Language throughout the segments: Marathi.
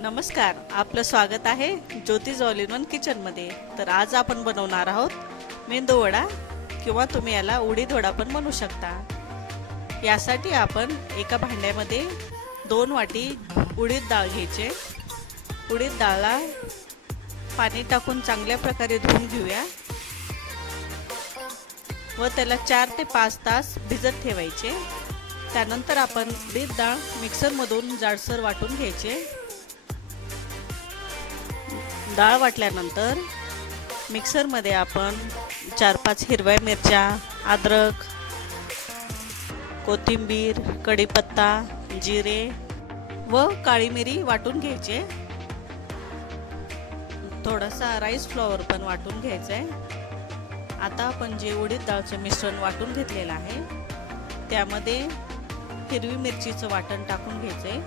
नमस्कार, आपलं स्वागत आहे ज्योतिज ऑल इन वन किचनमध्ये। तर आज आपण बनवणार आहोत मेंदू वडा किंवा तुम्ही याला उडीद वडा पण बनवू शकता। यासाठी आपण एका भांड्यामध्ये 2 वाटी उडीद डाळ घ्यायचे। उडीद डाळला पाणी टाकून चांगल्या प्रकारे धुवून घेऊया व त्याला 4 ते 5 तास भिजत ठेवायचे। त्यानंतर आपण उडीद डाळ मिक्सरमधून जाडसर वाटून घ्यायचे। डाळ वाटल्यानंतर मिक्सरमध्ये आपण 4-5 हिरव्या मिरच्या, अद्रक, कोथिंबीर, कडीपत्ता, जिरे व काळी मिरी वाटून घ्यायचे। थोडासा राईस फ्लॉवर पण वाटून घ्यायचा आहे। आता आपण जे उडीद डाळचं मिश्रण वाटून घेतलेलं आहे त्यामध्ये हिरवी मिरचीचं वाटण टाकून घ्यायचे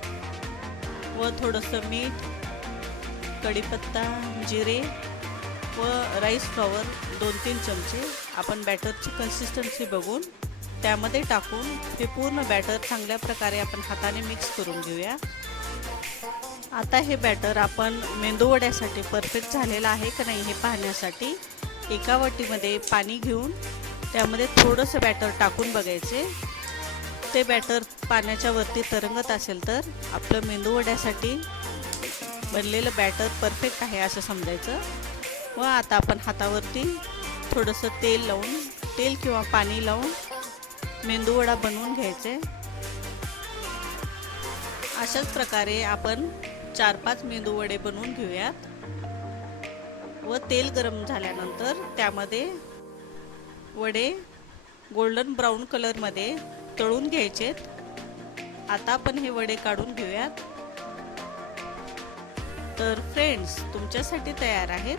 व थोडंसं मीठ, कढीपत्ता, जिरे व राईस फ्लॉवर 2-3 चमचे आपण बॅटरची कन्सिस्टन्सी बघून त्यामध्ये टाकून हे पूर्ण बॅटर चांगल्या प्रकारे आपण हाताने मिक्स करून घेऊया। आता हे बॅटर आपण मेंदू वड्यासाठी परफेक्ट झालेलं आहे का नाही हे पाहण्यासाठी एका वाटीमध्ये पाणी घेऊन त्यामध्ये थोडंसं बॅटर टाकून बघायचे। ते बॅटर पाण्याच्या वरती तरंगत असेल तर आपलं मेंदू वड्यासाठी बनलेलं बॅटर परफेक्ट आहे असं समजायचं। व आता आपण हातावरती थोडंसं तेल किंवा पाणी लावून मेंदू वडा बनवून घ्यायचे। अशाच प्रकारे आपण 4-5 मेंदू वडे बनवून घेऊयात व तेल गरम झाल्यानंतर त्यामध्ये वडे गोल्डन ब्राऊन कलरमध्ये तळून घ्यायचे। आता आपण हे वडे काढून घेऊयात। तर फ्रेंड्स, तुमच्यासाठी तयार आहेत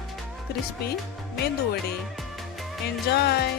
क्रिस्पी मेंदू वडे। एन्जॉय।